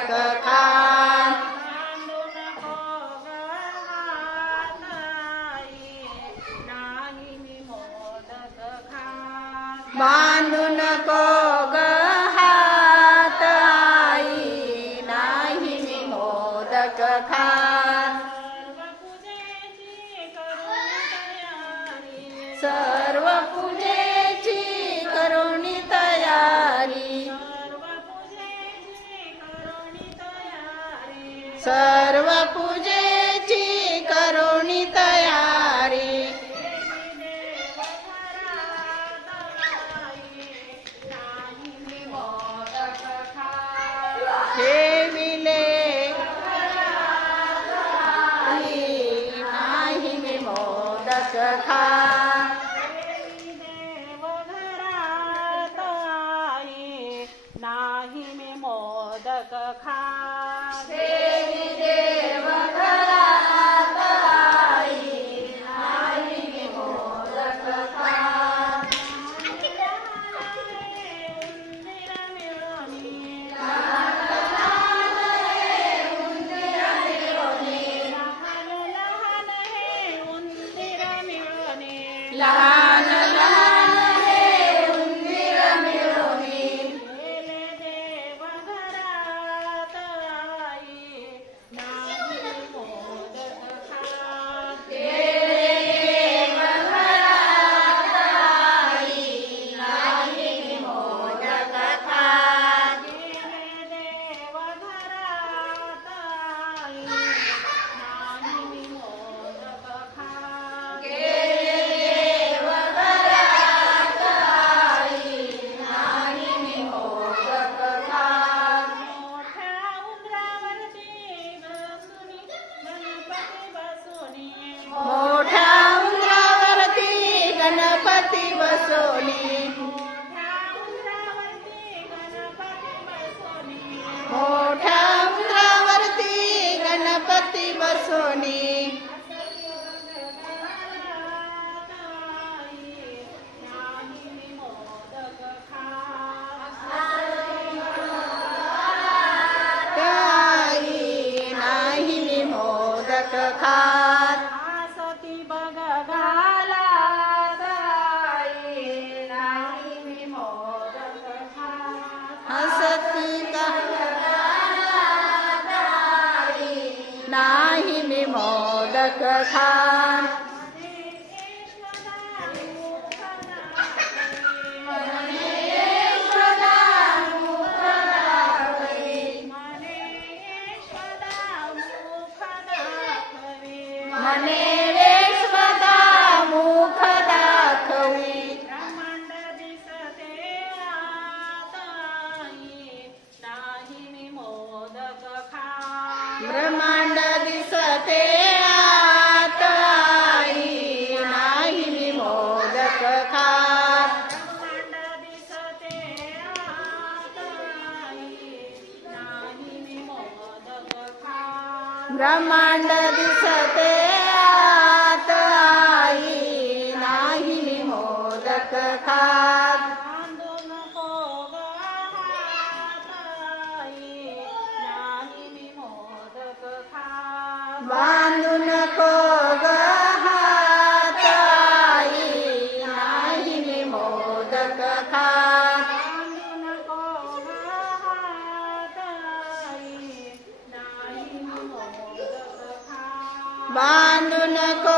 मोदक खात. बांधू नको ग हात आई, नाही मी मोदक खात. सर्व पूजेची करुणी तयारी, सर्व पूजेची करुणी तयारी. ठेविले नाही मी मोदक खात. नाही मी मोदक खात. देवी देव घरात आई, नाही मी मोदक खात. उंदीर मिळवणी, लहान लहान हे उंदीर मिळवणी, लहान लहान हे उंदीर मिळवणी, लहान लहान हे उंदीर मिळवणी. गेले देव घरात आई, नाही मोदक खात. देव घरात आई, नाही मी मोदक खात. गेले देव घरात आई, नाही मी मोदक खात. देव घरात आई, नाही मी मोदक खात. मोठ्या उंबरावरती बसुनी, गणपती बसुनी, मोठ्या उंबरावरती गणपती बसवली, मोठ्या उंबरावरती गणपती बसुनी, मोठ्या उंबरावरती गणपती बसवली. नाही मी मोदक खात. आई, नाही मी मोदक खात. आसती बघ घालात आई, नाही मी मोदक खात. हसती का नाही मी मोदक खात. मने यशोदा मुख दाखवी, ब्रह्मांड दिसते आत आई, नाही मी मोदक खात. ब्रह्मांड दिसते आत आई, नाही मी मोदक खात. ब्रह्मांड दिसते आत आई, नाही मी मोदक खात. ब्रह्मांड दिसते आत आई, नाही मी मोदक खात. बांधू नको ग हात आई, नाही मी मोदक खात. बांधू नको ग हात आई, नाही मी मोदक खात. बांधू नको ग हात आई, नाही मी मोदक खात. बांधू नको